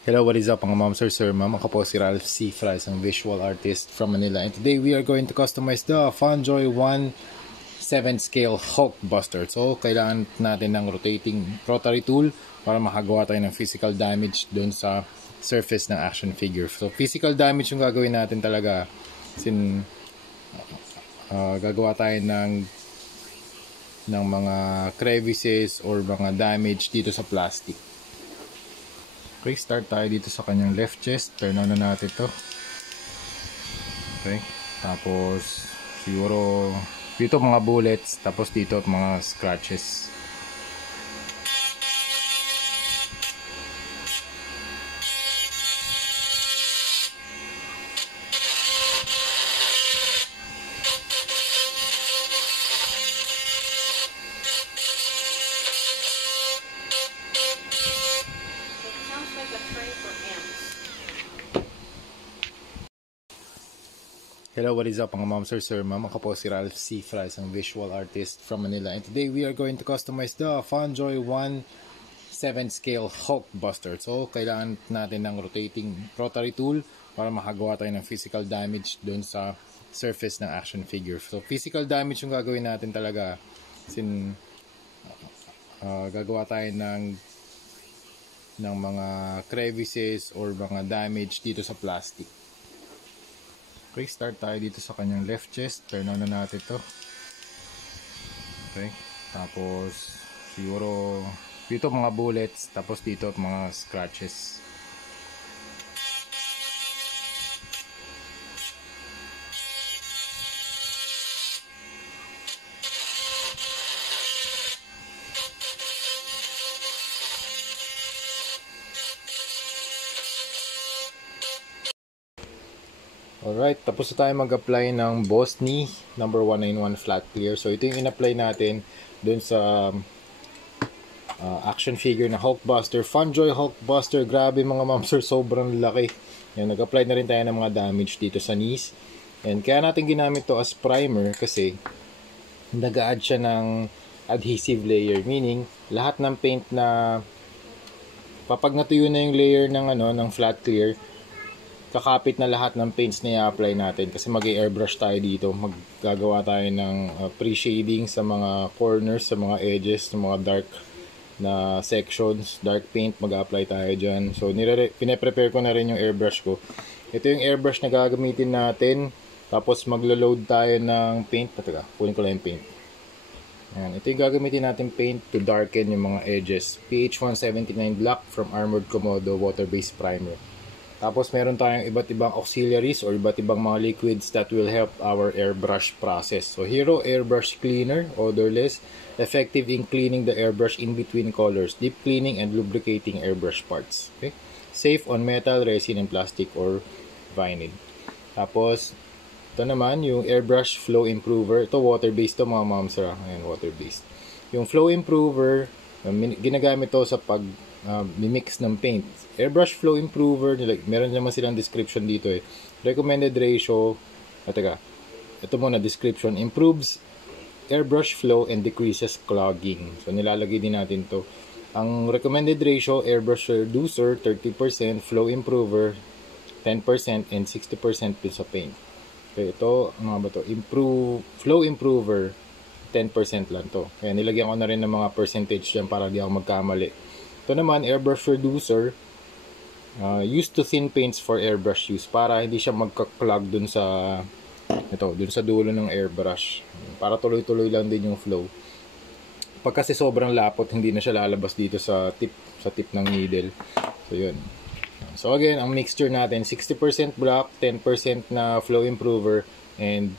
Hello, what is up mga ma'am, sir, ma'am? Ako po si Ralph C. Fry, isang visual artist from Manila. And today we are going to customize the Funjoy 1/7 scale Hulkbuster. So, kailangan natin ng rotating rotary tool para makagawa tayo ng physical damage dun sa surface ng action figure. So, physical damage yung gagawin natin talaga. Gagawa tayo ng mga crevices or mga damage dito sa plastic. Okay, start tayo dito sa kanyang left chest. Turn on na natin to. Okay, tapos siguro dito mga bullets, tapos dito mga scratches. Hello, what is up mga ma'am, sir, ma'am? Ako po si Ralph C. Fry, isang visual artist from Manila. And today we are going to customize the Funjoy 1/7 scale Hulkbuster. So, kailangan natin ng rotating rotary tool para makagawa tayo ng physical damage dun sa surface ng action figure. So, physical damage yung gagawin natin talaga. Gagawa tayo ng mga crevices or mga damage dito sa plastic. Okay, start tayo dito sa kanyang left chest. Turn on na natin to. Okay, tapos siguro dito mga bullets, tapos dito mga scratches. Alright, tapos na tayo mag-apply ng Boss Knee number 191 flat clear. So ito yung in-apply natin dun sa action figure na Hulkbuster, Funjoy Hulkbuster. Grabe mga ma'am, sir, sobrang laki. Yan, nag-apply na rin tayo ng mga damage dito sa knees. And kaya natin ginamit to as primer kasi nag-a-add siya ng adhesive layer, meaning lahat ng paint na kapag natuyo na yung layer ng flat clear, kakapit na lahat ng paints na i-apply natin kasi mag-airbrush tayo dito. Maggagawa tayo ng pre-shading sa mga corners, sa mga edges, sa mga dark na sections, dark paint, mag-apply tayo dyan. So, pine-prepare ko na rin yung airbrush ko. Ito yung airbrush na gagamitin natin. Tapos, maglo-load tayo ng paint. Teka, kunin ko lang yung paint. Ayan, ito yung gagamitin natin paint to darken yung mga edges. PH179 Black from Armored Komodo Water-Based Primer. Tapos meron tayong iba't ibang auxiliaries or iba't ibang mga liquids that will help our airbrush process. So Hero Airbrush Cleaner, odorless, effective in cleaning the airbrush in between colors, deep cleaning and lubricating airbrush parts. Okay? Safe on metal, resin, and plastic or vinyl. Tapos ito naman yung Airbrush Flow Improver. Ito water-based to mga ma'am, sir. Ayan, water-based. Yung Flow Improver, ginagamit to sa mix ng paint. Airbrush Flow Improver, meron naman silang description dito eh. Recommended ratio, ito muna description, improves airbrush flow and decreases clogging. So nilalagay din natin to. Ang recommended ratio, airbrush reducer 30%, flow improver 10%, and 60% sa paint. Okay, ito, ano ba to? Flow improver 10% lang to. Kaya nilagyan ko na rin ng mga percentage dyan para di ako magkamali. Ito naman, airbrush reducer, used to thin paints for airbrush use para hindi siya magka-clog dun sa dulo ng airbrush. Para tuloy-tuloy lang din yung flow. Pag kasi sobrang lapot, hindi na siya lalabas dito sa tip ng needle. So yun. So again, ang mixture natin 60% black, 10% na flow improver, and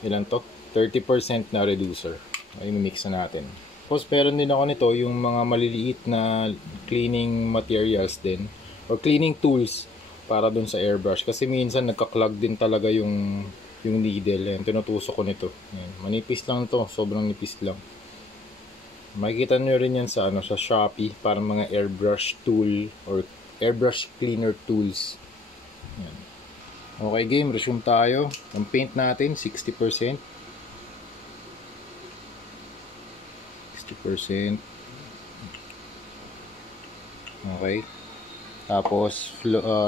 ilan to? 30% na reducer. Ay, mix na natin. Tapos meron din ako nito yung mga maliliit na cleaning materials din or cleaning tools para dun sa airbrush kasi minsan nagka-clog din talaga yung needle. Ayan, tinutusok ko nito. Ayan, manipis lang to, sobrang nipis lang. Makikita nyo rin yan sa Shopee para mga airbrush tool or airbrush cleaner tools. Ayan. Okay game, resume tayo. Ang paint natin 60%. 60%. Okay. Tapos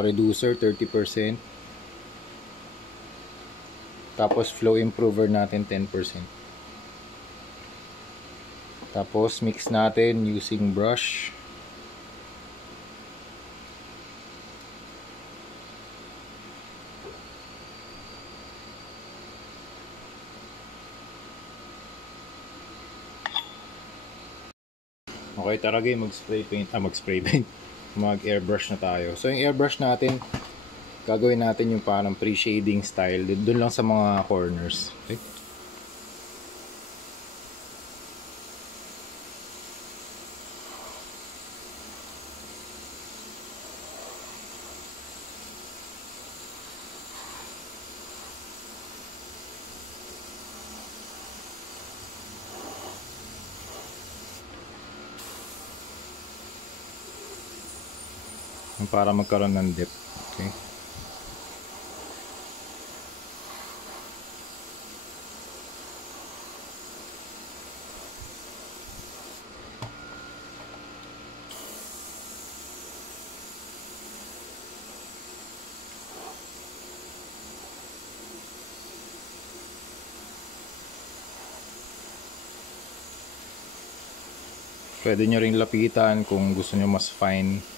reducer 30%. Tapos flow improver natin 10%. Tapos mix natin using brush. Okay, tara game, mag-spray paint, mag-airbrush na tayo. So yung airbrush natin, gagawin natin yung parang pre-shading style doon lang sa mga corners. Okay? Para magkaroon ng depth. Okay? Pwede nyo ring lapitan kung gusto nyo mas fine.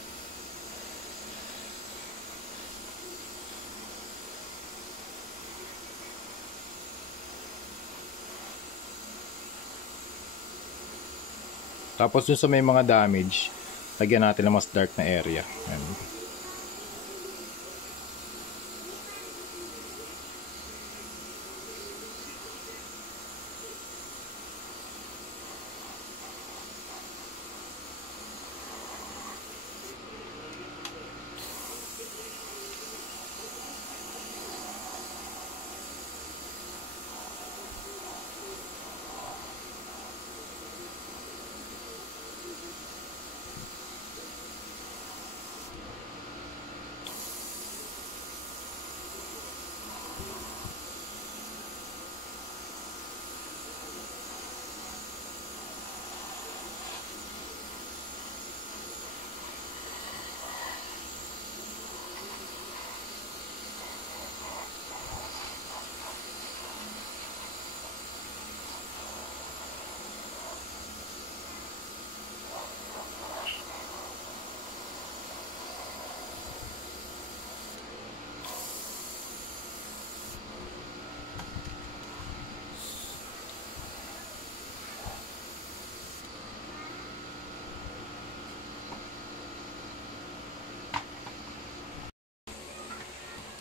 Tapos dun sa may mga damage, lagyan natin ng mas dark na area. Ayan.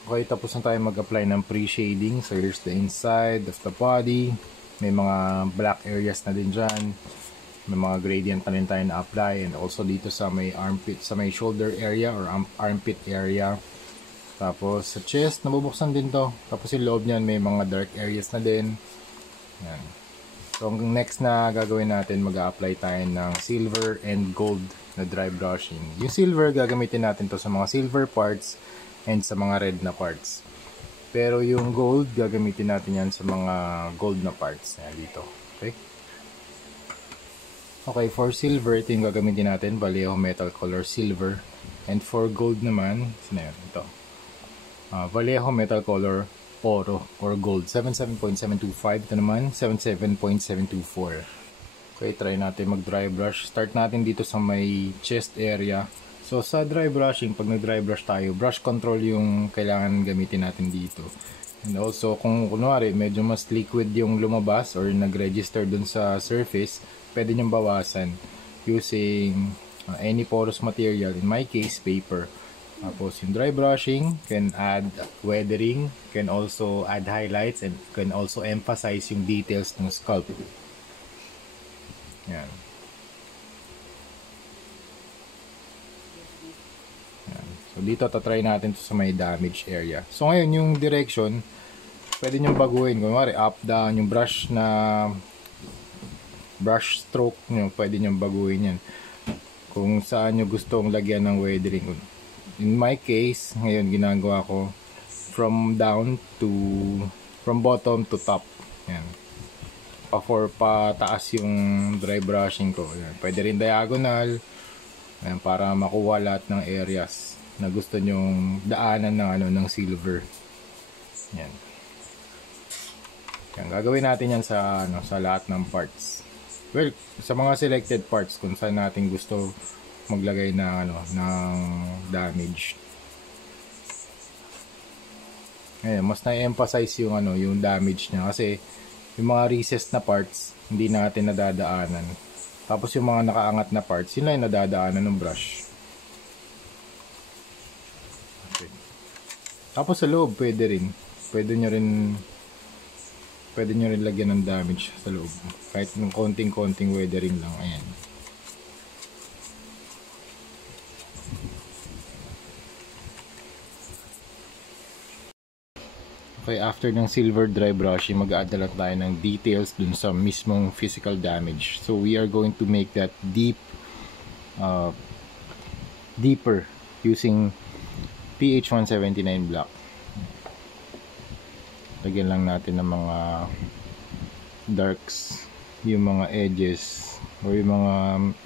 Okay, tapos na tayo mag-apply ng pre-shading. So here's the inside of the body. May mga black areas na din dyan. May mga gradient na rin tayo na-apply. And also dito sa may armpit, sa may shoulder area or armpit area. Tapos sa chest, nabubuksan din to. Tapos yung loob niyan may mga dark areas na din. Yan. So ang next na gagawin natin, mag-a-apply tayo ng silver and gold na dry brushing. Yung silver, gagamitin natin to sa mga silver parts and sa mga red na parts. Pero yung gold, gagamitin natin yan sa mga gold na parts. Ayan, dito. Okay? Okay, for silver, ito yung gagamitin natin. Vallejo Metal Color Silver. And for gold naman, sino yun? Ito. Vallejo Metal Color Oro or Gold. 77.725. Ito naman, 77.724. Okay, try natin mag-dry brush. Start natin dito sa may chest area. So sa dry brushing, pag nag-dry brush tayo, brush control yung kailangan gamitin natin dito. And also, kung kunwari medyo mas liquid yung lumabas or nag-register dun sa surface, pwede nyong bawasan using any porous material. In my case, paper. Tapos yung dry brushing can add weathering, can also add highlights, and can also emphasize yung details ng sculpt. Yan. So dito tatry natin to sa may damage area. So ngayon yung direction, pwede nyong baguhin. Kunwari up, down, yung brush stroke nyo, pwede nyong baguhin yan. Kung saan nyo gustong lagyan ng weathering. In my case, ngayon ginagawa ko from bottom to top. Yan. Pataas yung dry brushing ko. Yan. Pwede rin diagonal. Ayan, para makuha lahat ng areas na gusto nyong daanan ng ng silver. Yan. Yan, gagawin natin yan sa sa lahat ng parts. Well, sa mga selected parts kung saan natin gusto maglagay ng ng damage. Ayan, mas na-emphasize yung yung damage niya kasi yung mga recessed na parts hindi natin nadadaanan. Tapos yung mga nakaangat na parts, yun lang yung nadadaanan ng brush. Okay. Tapos sa loob, pwede rin. Pwede nyo rin lagyan ng damage sa loob. Kahit ng konting-konting weathering lang. Ayan. Okay, after ng silver dry brushing, mag-add na lang tayo ng details dun sa mismong physical damage. So we are going to make that deeper using PH179 black. Lagyan lang natin ng mga darks, yung mga edges o yung mga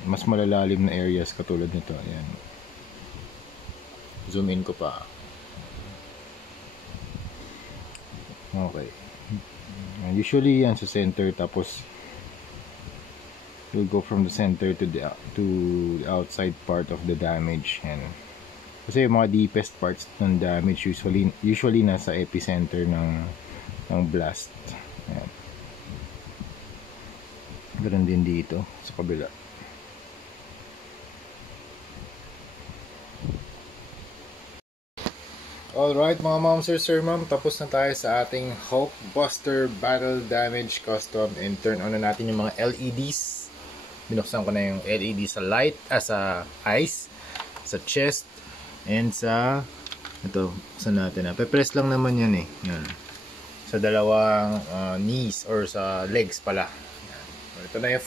mas malalalim na areas katulad nito. Ayan. Zoom in ko pa. Okay. Usually yan sa center, tapos you'll go from the center to the outside part of the damage. Yan. Kasi yung mga deepest parts ng damage usually nasa epicenter ng blast. Yan. Ganun din dito sa kabila. Alright mga ma'am, sir, ma'am, tapos na tayo sa ating Hulkbuster Battle Damage Custom, and turn on na natin yung mga LEDs. Binuksan ko na yung LED sa light, sa eyes, sa chest, and sa ito, saan natin na? Pe-press lang naman yan eh. Yan. Sa dalawang knees or sa legs pala. Yan. Ito na yung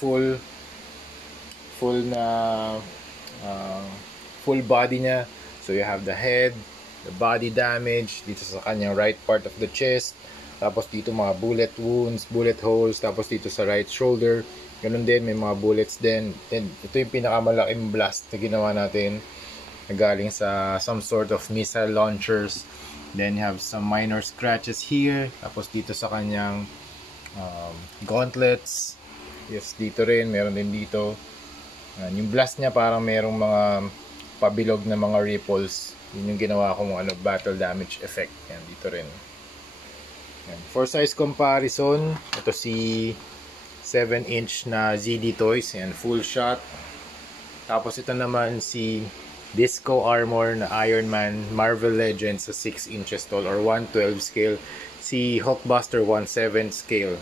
full body niya. So you have the head, the body damage dito sa kanyang right part of the chest, tapos dito mga bullet wounds, bullet holes, tapos dito sa right shoulder ganun din, may mga bullets din. Then ito yung pinakamalaking blast na ginawa natin na galing sa some sort of missile launchers. Then you have some minor scratches here, tapos dito sa kanyang gauntlets, yes, dito rin, meron din dito. Yung blast niya parang merong mga pabilog na mga ripples. Yun yung ginawa kong battle damage effect. Yan, dito rin. Yan. For size comparison, ito si 7-inch na ZD Toys. Yan, full shot. Tapos ito naman si Disco Armor na Iron Man Marvel Legends sa 6 inches tall or 1/12 scale. Si Hulkbuster 1/7 scale.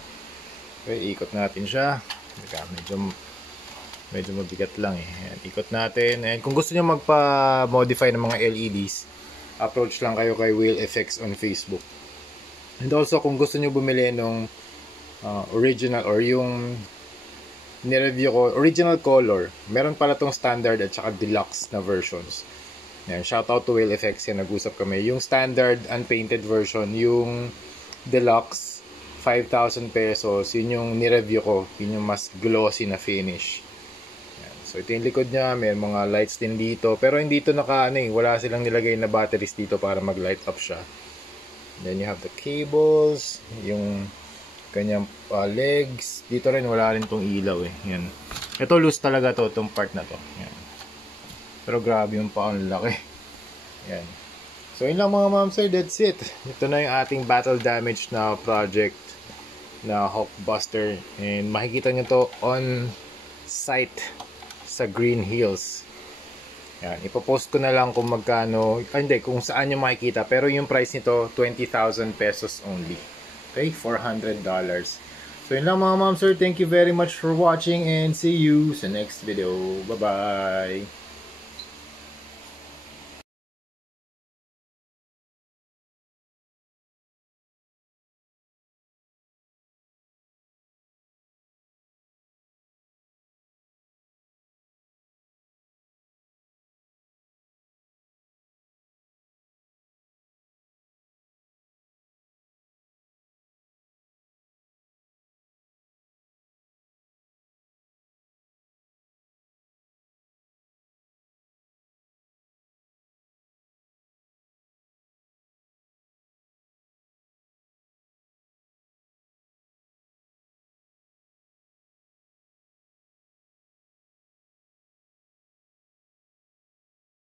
Okay, ikot natin siya. Medyo mabigat lang eh. Ayan, ikot natin. And kung gusto niyo magpa-modify ng mga LEDs, approach lang kayo kay Whale Effects on Facebook. And also kung gusto niyo bumili ng original or yung nireview ko, original color, meron pala tong standard at saka deluxe na versions. Ayan, shoutout to Whale Effects, yan, nag-usap kami. Yung standard unpainted version, yung deluxe 5,000 pesos, yun yung nireview ko, yun yung mas glossy na finish. So ito yung likod niya, may mga lights din dito, pero hindi ito wala silang nilagay na batteries dito para mag-light up siya. Then you have the cables, yung kanyang legs, dito rin wala rin tong ilaw eh. Yan. Ito loose talaga to, itong part na to. Yan. Pero grabe yung ang laki. Yan. So yun lang mga ma'am sir, that's it. Ito na yung ating battle damage na project na Hulkbuster, and makikita nyo to on site sa Green Hills. Yan, ipopost ko na lang kung magkano, kung saan nyo makikita, pero yung price nito 20,000 pesos only. Okay, $400. So yun lang mga ma'am sir, thank you very much for watching and see you sa next video. Bye bye.